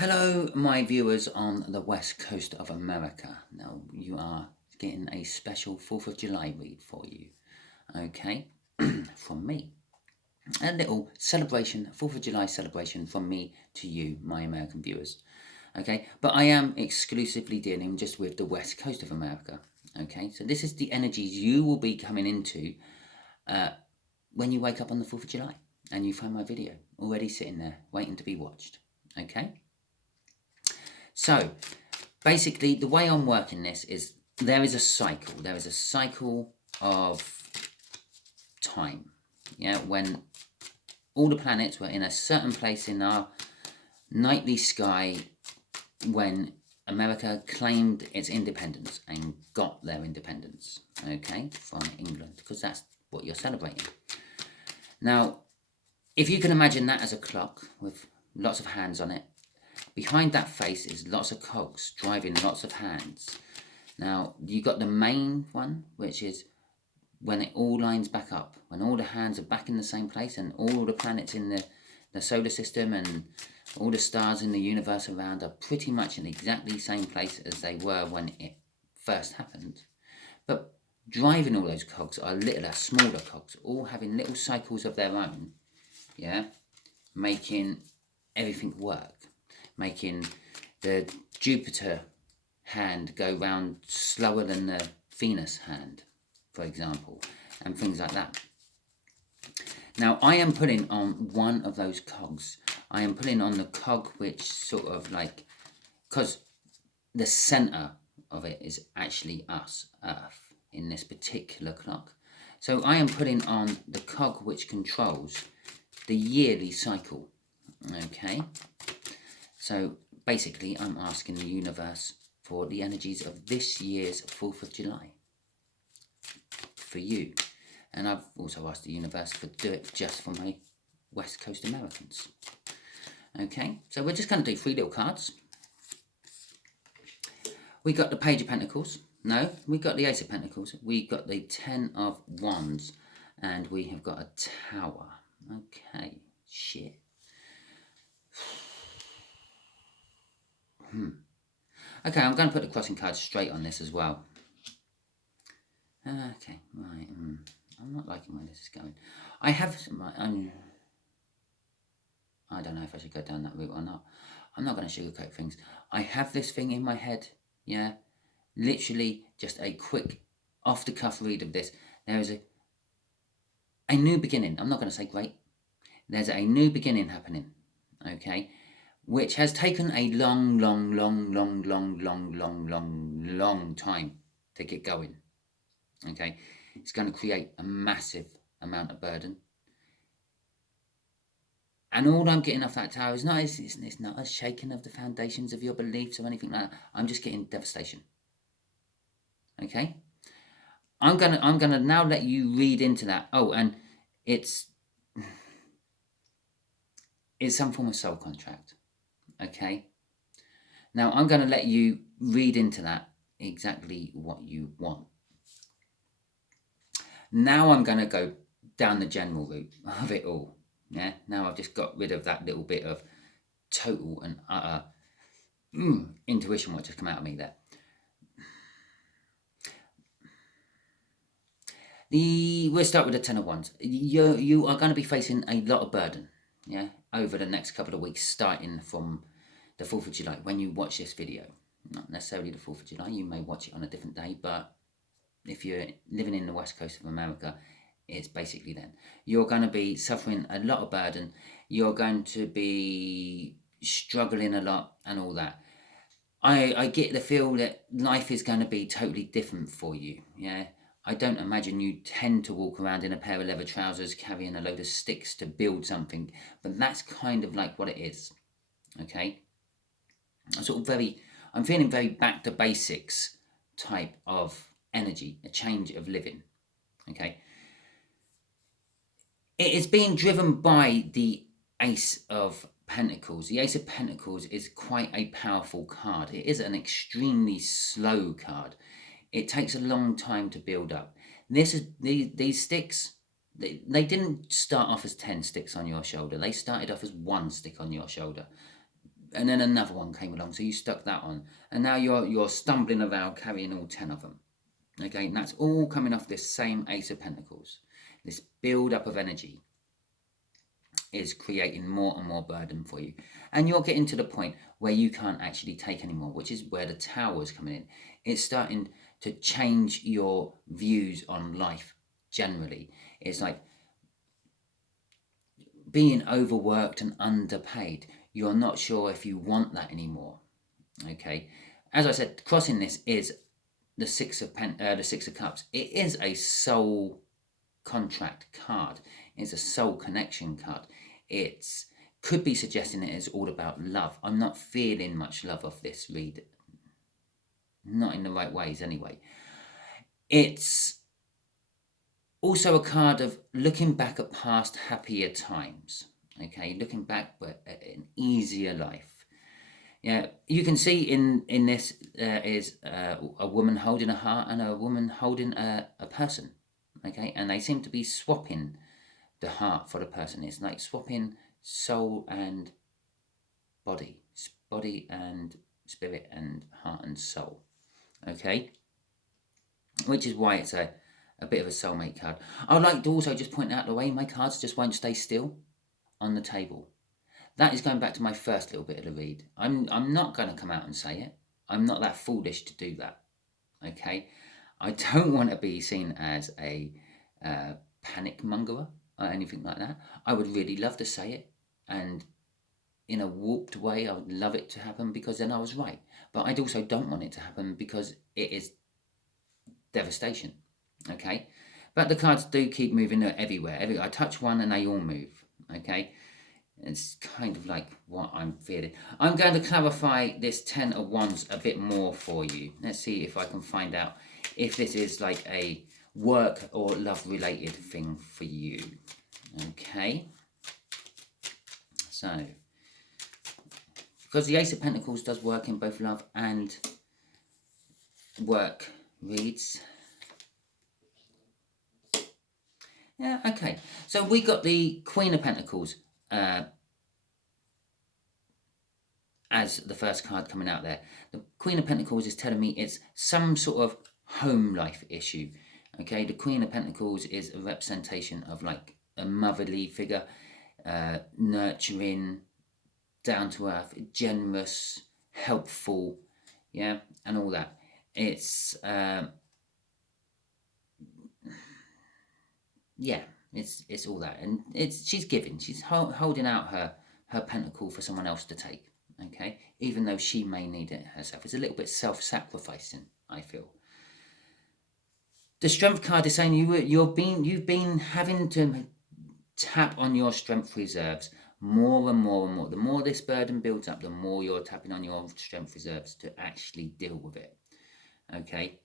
Hello, my viewers on the west coast of America. Now, you are getting a special 4th of July read for you, okay, from me. A little celebration, 4th of July celebration from me to you, my American viewers, okay? But I am exclusively dealing just with the west coast of America, okay? So this is the energies you will be coming into when you wake up on the 4th of July and you find my video already sitting there waiting to be watched, okay? So, basically, the way I'm working this is there is a cycle. There is a cycle of time, yeah, when all the planets were in a certain place in our nightly sky when America claimed its independence and got their independence, okay, from England, because that's what you're celebrating. Now, if you can imagine that as a clock with lots of hands on it, behind that face is lots of cogs driving lots of hands. Now, you got the main one, which is when it all lines back up, when all the hands are back in the same place and all the planets in the solar system and all the stars in the universe around are pretty much in exactly the same place as they were when it first happened. But driving all those cogs are littler, smaller cogs, all having little cycles of their own, yeah, making everything work. Making the Jupiter hand go round slower than the Venus hand, for example, and things like that. Now, I am putting on one of those cogs. I am putting on the cog which sort of like, because the center of it is actually us, Earth, in this particular clock. So I am putting on the cog which controls the yearly cycle, okay? So basically, I'm asking the universe for the energies of this year's 4th of July for you. And I've also asked the universe to do it just for my West Coast Americans. Okay, so we're just going to do 3 little cards. We got the Page of Pentacles. No, we got the Ace of Pentacles. We got the 10 of Wands. And we have got a Tower. Okay, shit. Okay, I'm going to put the crossing cards straight on this as well. Okay, right. I'm not liking where this is going. I have some... I don't know if I should go down that route or not. I'm not going to sugarcoat things. I have this thing in my head, yeah? Literally just a quick off-the-cuff read of this. There is a new beginning. I'm not going to say great. There's a new beginning happening, okay? Which has taken a long time to get going, okay? It's going to create a massive amount of burden. And all I'm getting off that tower is it's not a shaking of the foundations of your beliefs or anything like that. I'm just getting devastation, okay? I'm gonna now let you read into that. Oh, and it's some form of soul contract. Okay. Now I'm going to let you read into that exactly what you want. Now I'm going to go down the general route of it all. Yeah. Now I've just got rid of that little bit of total and utter intuition what just come out of me there. We'll start with the 10 of Wands. You are going to be facing a lot of burden, yeah, over the next couple of weeks, starting from the 4th of July, when you watch this video. Not necessarily the 4th of July, you may watch it on a different day, but if you're living in the west coast of America, it's basically then. You're going to be suffering a lot of burden, you're going to be struggling a lot and all that. I get the feel that life is going to be totally different for you, yeah. I don't imagine you tend to walk around in a pair of leather trousers carrying a load of sticks to build something, but that's kind of like what it is, okay? I'm feeling very back to basics type of energy, a change of living, okay? It is being driven by the Ace of Pentacles. The Ace of Pentacles is quite a powerful card. It is an extremely slow card. It takes a long time to build up. These sticks, they didn't start off as 10 sticks on your shoulder. They started off as 1 stick on your shoulder. and then another one came along, so you stuck that on, and now you're stumbling around carrying all 10 of them. Okay, and that's all coming off this same Ace of Pentacles. This build up of energy is creating more and more burden for you, and you're getting to the point where you can't actually take anymore, which is where the Tower is coming in. It's starting to change your views on life generally. It's like being overworked and underpaid. You're not sure if you want that anymore. Okay, as I said, crossing this is the Six of Cups. It is a soul contract card. It's a soul connection card. It's could be suggesting it is all about love. I'm not feeling much love of this read. Not in the right ways anyway. It's also a card of looking back at past happier times. Okay, looking back at an easier life. Yeah, you can see in this is a woman holding a heart and a woman holding a person. Okay, and they seem to be swapping the heart for the person. It's like swapping soul and body and spirit and heart and soul. Okay, which is why it's a bit of a soulmate card. I'd like to also just point out the way my cards just won't stay still on the table. That is going back to my first little bit of the read. I'm not going to come out and say it. I'm not that foolish to do that. Okay, I don't want to be seen as a panic mongerer or anything like that. I would really love to say it, and in a warped way, I would love it to happen because then I was right. But I also don't want it to happen because it is devastation. Okay, but the cards do keep moving everywhere. I touch one and they all move. Okay, it's kind of like what I'm feeling. I'm going to clarify this 10 of Wands a bit more for you. Let's see if I can find out if this is like a work or love related thing for you. Okay, so because the Ace of Pentacles does work in both love and work reads. Yeah, okay. So we got the Queen of Pentacles as the first card coming out there. The Queen of Pentacles is telling me it's some sort of home life issue. Okay, the Queen of Pentacles is a representation of like a motherly figure, nurturing, down to earth, generous, helpful, yeah, and all that. It's yeah, it's all that, and she's giving, she's holding out her pentacle for someone else to take. Okay, even though she may need it herself. It's a little bit self-sacrificing, I feel. The Strength card is saying you've been having to tap on your strength reserves more and more and more. The more this burden builds up, the more you're tapping on your strength reserves to actually deal with it. Okay,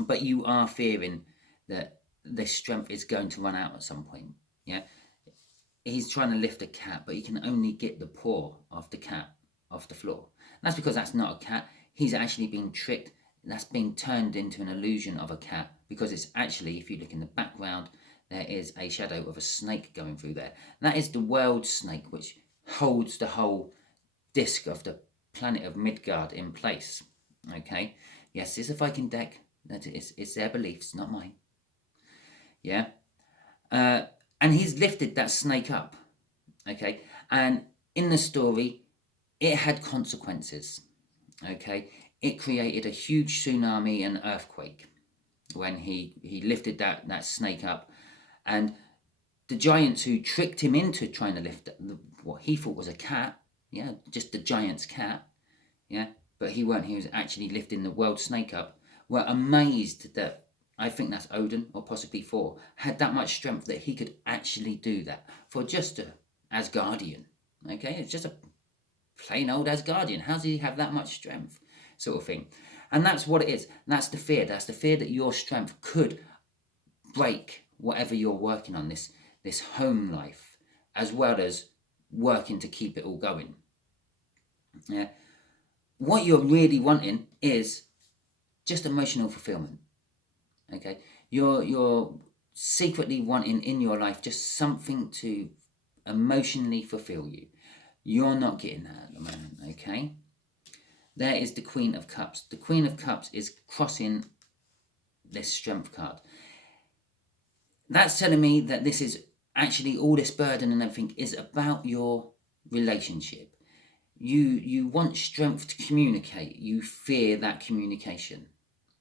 but you are fearing that this strength is going to run out at some point. Yeah, he's trying to lift a cat, but he can only get the paw of the cat off the floor. And that's because that's not a cat. He's actually being tricked. That's being turned into an illusion of a cat, because it's actually, if you look in the background, there is a shadow of a snake going through there. And that is the world snake, which holds the whole disc of the planet of Midgard in place. Okay, yes, it's a Viking deck. It's their beliefs, not mine. Yeah, and he's lifted that snake up. Okay, and in the story, it had consequences. Okay, it created a huge tsunami and earthquake when he lifted that snake up, and the giants who tricked him into trying to lift what he thought was a cat, yeah, just the giant's cat, yeah, but he weren't. He was actually lifting the world snake up. Were amazed that, I think that's Odin, or possibly Thor, had that much strength that he could actually do that for just a Asgardian. Okay, it's just a plain old Asgardian. How does he have that much strength, sort of thing? And that's what it is. That's the fear. That's the fear that your strength could break whatever you're working on, this home life, as well as working to keep it all going. Yeah. What you're really wanting is just emotional fulfillment. Okay, you're secretly wanting in your life just something to emotionally fulfill you. You're not getting that at the moment, okay? There is the Queen of Cups. The Queen of Cups is crossing this Strength card. That's telling me that this is actually, all this burden and everything is about your relationship. You want strength to communicate. You fear that communication,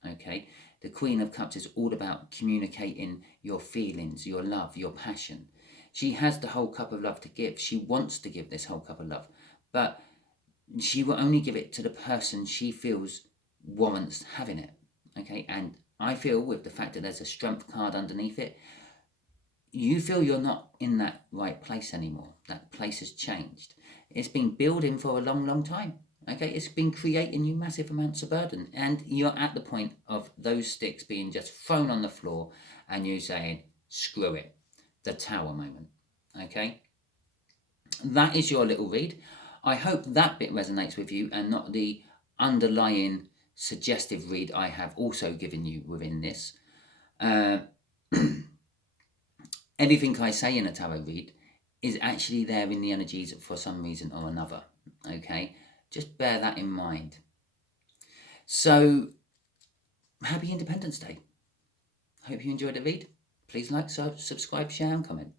okay? The Queen of Cups is all about communicating your feelings, your love, your passion. She has the whole cup of love to give. She wants to give this whole cup of love, but she will only give it to the person she feels warrants having it, okay? And I feel, with the fact that there's a Strength card underneath it, you feel you're not in that right place anymore. That place has changed. It's been building for a long, long time. Okay, it's been creating you massive amounts of burden, and you're at the point of those sticks being just thrown on the floor and you saying, screw it. The Tower moment. Okay, that is your little read. I hope that bit resonates with you and not the underlying suggestive read I have also given you within this. Everything I say in a tarot read is actually there in the energies for some reason or another, okay? Just bear that in mind. So, happy Independence Day. Hope you enjoyed the read. Please like, subscribe, share and comment.